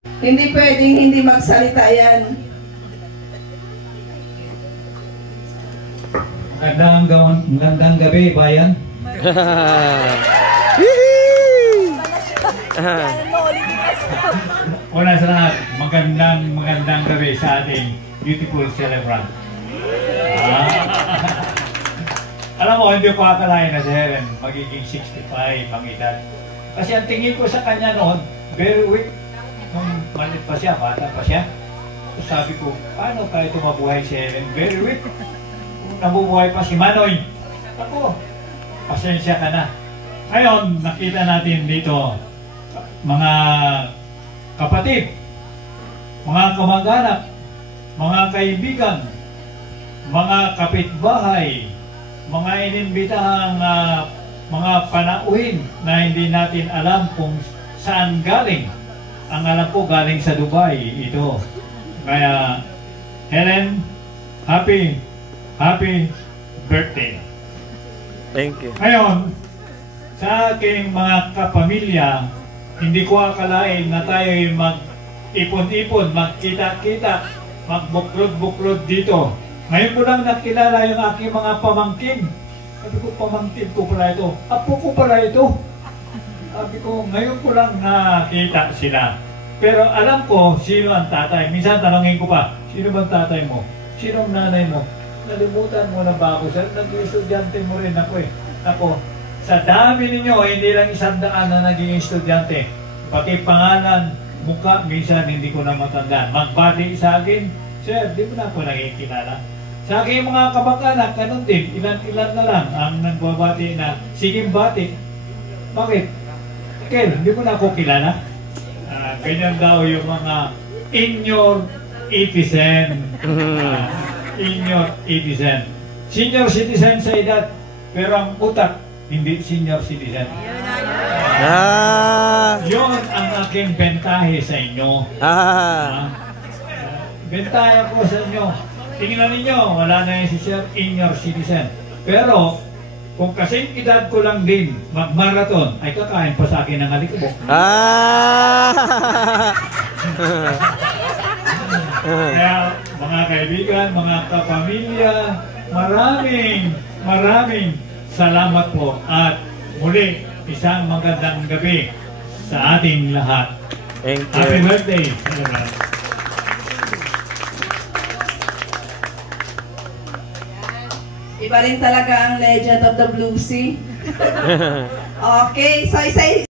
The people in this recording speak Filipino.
Hindi pwedeng hindi magsalita yan. Magandang gabi, bayan. Una sa lahat, magandang gabi sa ating beautiful celebrant. Alam mo, hindi ko akalain na si Helen magiging 65 ang edad. Kasi ang tingin ko sa kanya noon, very weak. Nung malit pa siya, bata pa siya. So sabi ko, paano tayo tumabuhay si Helen? Very weak. Kung nabubuhay pa si Manoy, ako, pasensya ka na. Ngayon, nakita natin dito, mga kapatid, mga kamag-anak, mga kaibigan, mga kapitbahay, mga inimbitahang mga panauhin na hindi natin alam kung saan galing. Ang alam ko galing sa Dubai ito. Kaya Helen, happy birthday. Thank you. Ngayon, sa aking mga kapamilya, hindi ko akalain na tayo mag-ipon-ipon, magkita-kita, magbuklod-buklod dito. Ngayon ko lang nakilala yung aking mga pamangkin. Sabi ko, pamangkin ko pala ito. Apo ko pala ito. Sabi ko, ngayon ko lang nakita sila. Pero alam ko sino ang tatay. Minsan tanongin ko pa, sino bang tatay mo? Sino ang nanay mo? Nalimutan mo na ba ako? Nag-estudyante mo rin ako eh. Ako, sa dami ninyo, hindi lang 100 na naging estudyante. Pati pangalan, mukha, minsan hindi ko na matandaan. Magbati sa akin, sir, di mo na ako nakikilala. Sa aking mga kamag-anak, ganun din, ilan-ilan na lang ang nagbabati na, siging bati. Bakit? Kel, hindi mo na ako kilala. Ganyan daw yung mga in-your 80 in-your 80 senior citizen sa edad, pero ang utak, hindi senior citizen. Yun ang aking bentahe sa inyo. Bentahe ako sa inyo. Tingnan ninyo, wala na yung si Sir senior citizen. Pero, kung kasing edad ko lang din mag-marathon, ay kakain pa sa akin ng alikabok. Kaya, mga kaibigan, mga kapamilya, maraming salamat po. At muli, isang magandang gabi sa ating lahat. Thank you. Happy birthday! Iba rin talaga ang legend of the Blue Sea. Okay, so isa